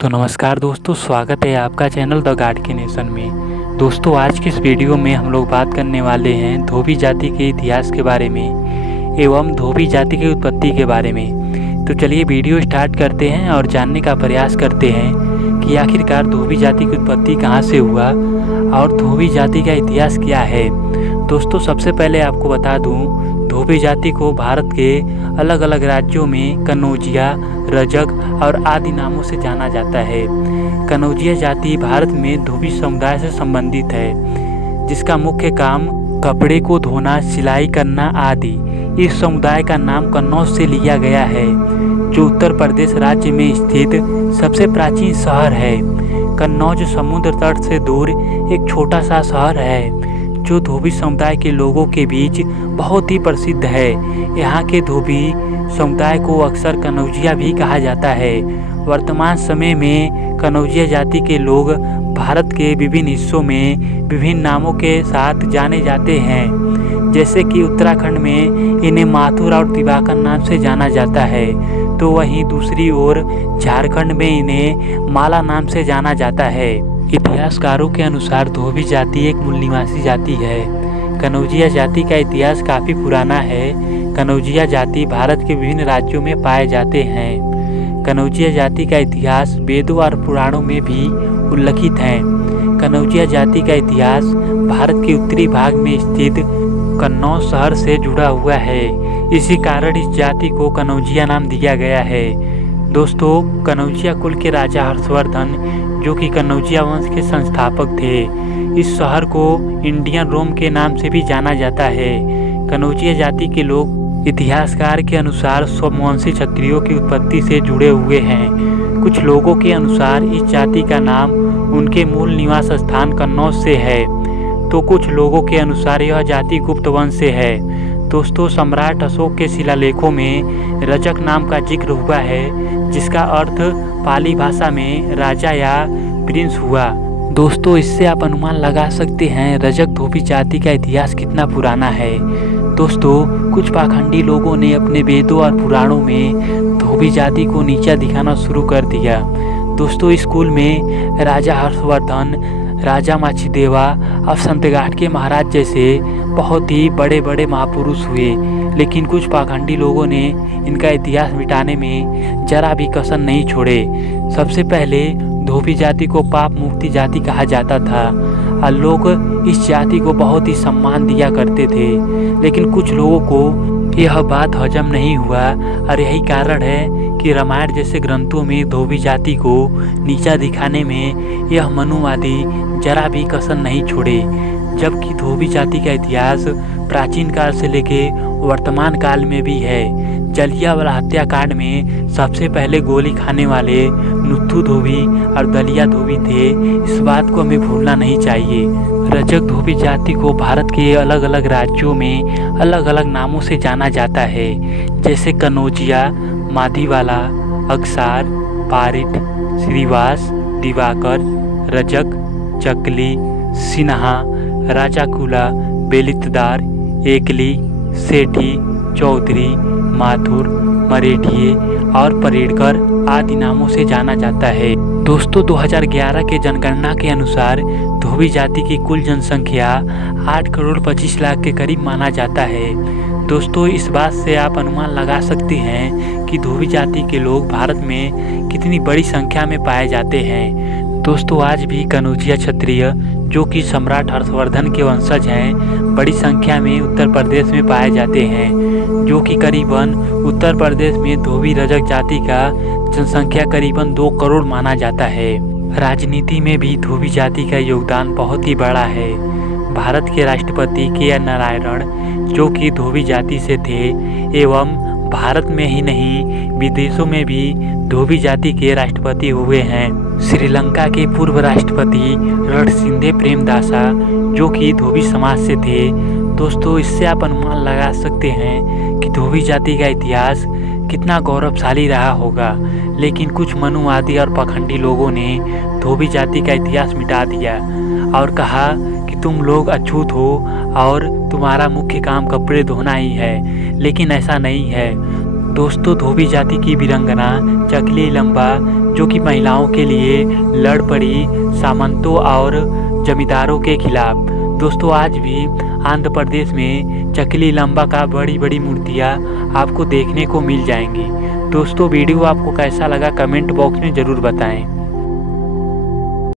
तो नमस्कार दोस्तों, स्वागत है आपका चैनल द गार्ड के नेशन में। दोस्तों, आज की इस वीडियो में हम लोग बात करने वाले हैं धोबी जाति के इतिहास के बारे में एवं धोबी जाति की उत्पत्ति के बारे में। तो चलिए वीडियो स्टार्ट करते हैं और जानने का प्रयास करते हैं कि आखिरकार धोबी जाति की उत्पत्ति कहाँ से हुआ और धोबी जाति का इतिहास क्या है। दोस्तों, सबसे पहले आपको बता दूँ, धोबी जाति को भारत के अलग अलग राज्यों में कनौजिया, रजक और आदि नामों से जाना जाता है। कनौजिया जाति भारत में धोबी समुदाय से संबंधित है, जिसका मुख्य काम कपड़े को धोना, सिलाई करना आदि। इस समुदाय का नाम कन्नौज से लिया गया है, जो उत्तर प्रदेश राज्य में स्थित सबसे प्राचीन शहर है। कन्नौज समुद्र तट से दूर एक छोटा सा शहर है, जो धोबी समुदाय के लोगों के बीच बहुत ही प्रसिद्ध है। यहाँ के धोबी समुदाय को अक्सर कनौजिया भी कहा जाता है। वर्तमान समय में कनौजिया जाति के लोग भारत के विभिन्न हिस्सों में विभिन्न नामों के साथ जाने जाते हैं। जैसे कि उत्तराखंड में इन्हें माथुर और दिवाकर नाम से जाना जाता है, तो वहीं दूसरी ओर झारखंड में इन्हें माला नाम से जाना जाता है। इतिहासकारों के अनुसार धोबी जाति एक मूल निवासी जाति है। कनौजिया जाति का इतिहास काफ़ी पुराना है। कनौजिया जाति भारत के विभिन्न राज्यों में पाए जाते हैं। कनौजिया जाति का इतिहास वेदों और पुराणों में भी उल्लिखित है। कनौजिया जाति का इतिहास भारत के उत्तरी भाग में स्थित कन्नौज शहर से जुड़ा हुआ है। इसी कारण इस जाति को कनौजिया नाम दिया गया है। दोस्तों, कनौजिया कुल के राजा हर्षवर्धन, जो कि कनौजिया वंश के संस्थापक थे, इस शहर को इंडियन रोम के नाम से भी जाना जाता है। कनौजिया जाति के लोग इतिहासकार के अनुसार सोमवंशी क्षत्रियों की उत्पत्ति से जुड़े हुए हैं। कुछ लोगों के अनुसार इस जाति का नाम उनके मूल निवास स्थान कन्नौज से है, तो कुछ लोगों के अनुसार यह जाति गुप्त वंश से है। दोस्तों, सम्राट अशोक के शिलालेखों में रजक नाम का जिक्र हुआ है, जिसका अर्थ पाली भाषा में राजा या प्रिंस हुआ। दोस्तों, इससे आप अनुमान लगा सकते हैं रजक धोबी जाति का इतिहास कितना पुराना है। दोस्तों, कुछ पाखंडी लोगों ने अपने वेदों और पुराणों में धोबी जाति को नीचा दिखाना शुरू कर दिया। दोस्तों, इस कुल में राजा हर्षवर्धन, राजा माछीदेवा और संतगाठ के महाराज जैसे बहुत ही बड़े बड़े महापुरुष हुए, लेकिन कुछ पाखंडी लोगों ने इनका इतिहास मिटाने में जरा भी कसर नहीं छोड़े। सबसे पहले धोबी जाति को पाप मुक्ति जाति कहा जाता था और लोग इस जाति को बहुत ही सम्मान दिया करते थे, लेकिन कुछ लोगों को यह बात हजम नहीं हुआ और यही कारण है कि रामायण जैसे ग्रंथों में धोबी जाति को नीचा दिखाने में यह मनुवादी जरा भी कसर नहीं छोड़े। जबकि धोबी जाति का इतिहास प्राचीन काल से लेके वर्तमान काल में भी है। जलियांवाला हत्याकांड में सबसे पहले गोली खाने वाले नुत्थु धोबी और दलिया धोबी थे। इस बात को हमें भूलना नहीं चाहिए। रजक धोबी जाति को भारत के अलग अलग राज्यों में अलग अलग नामों से जाना जाता है, जैसे कनौजिया, माधीवाला, अक्सार, पारिट, श्रीवास, दिवाकर, रजक, चकली, सिन्हा, राजाकुला, बेलितदार, एकली, सेठी, चौधरी, माथुर, मरेठिए और परेडकर आदि नामों से जाना जाता है। दोस्तों, 2011 के जनगणना के अनुसार धोबी जाति की कुल जनसंख्या 8 करोड़ 25 लाख के करीब माना जाता है। दोस्तों, इस बात से आप अनुमान लगा सकते हैं कि धोबी जाति के लोग भारत में कितनी बड़ी संख्या में पाए जाते हैं। दोस्तों, आज भी कनौजिया क्षत्रिय, जो कि सम्राट हर्षवर्धन के वंशज हैं, बड़ी संख्या में उत्तर प्रदेश में पाए जाते हैं, जो कि करीबन उत्तर प्रदेश में धोबी रजक जाति का जनसंख्या करीबन 2 करोड़ माना जाता है। राजनीति में भी धोबी जाति का योगदान बहुत ही बड़ा है। भारत के राष्ट्रपति के नारायण, जो कि धोबी जाति से थे एवं भारत में ही नहीं विदेशों में भी धोबी जाति के राष्ट्रपति हुए हैं। श्रीलंका के पूर्व राष्ट्रपति रणसिंधे प्रेमदासा, जो कि धोबी समाज से थे। दोस्तों, इससे आप अनुमान लगा सकते हैं कि धोबी जाति का इतिहास कितना गौरवशाली रहा होगा, लेकिन कुछ मनुवादी और पाखंडी लोगों ने धोबी जाति का इतिहास मिटा दिया और कहा कि तुम लोग अछूत हो और तुम्हारा मुख्य काम कपड़े धोना ही है, लेकिन ऐसा नहीं है। दोस्तों, धोबी जाति की वीरांगना चकली लंबा, जो कि महिलाओं के लिए लड़ पड़ी सामंतों और जमींदारों के खिलाफ। दोस्तों आज भी आंध्र प्रदेश में चकलीलंबा का बड़ी बड़ी मूर्तियाँ आपको देखने को मिल जाएंगी। दोस्तों वीडियो आपको कैसा लगा कमेंट बॉक्स में ज़रूर बताएं।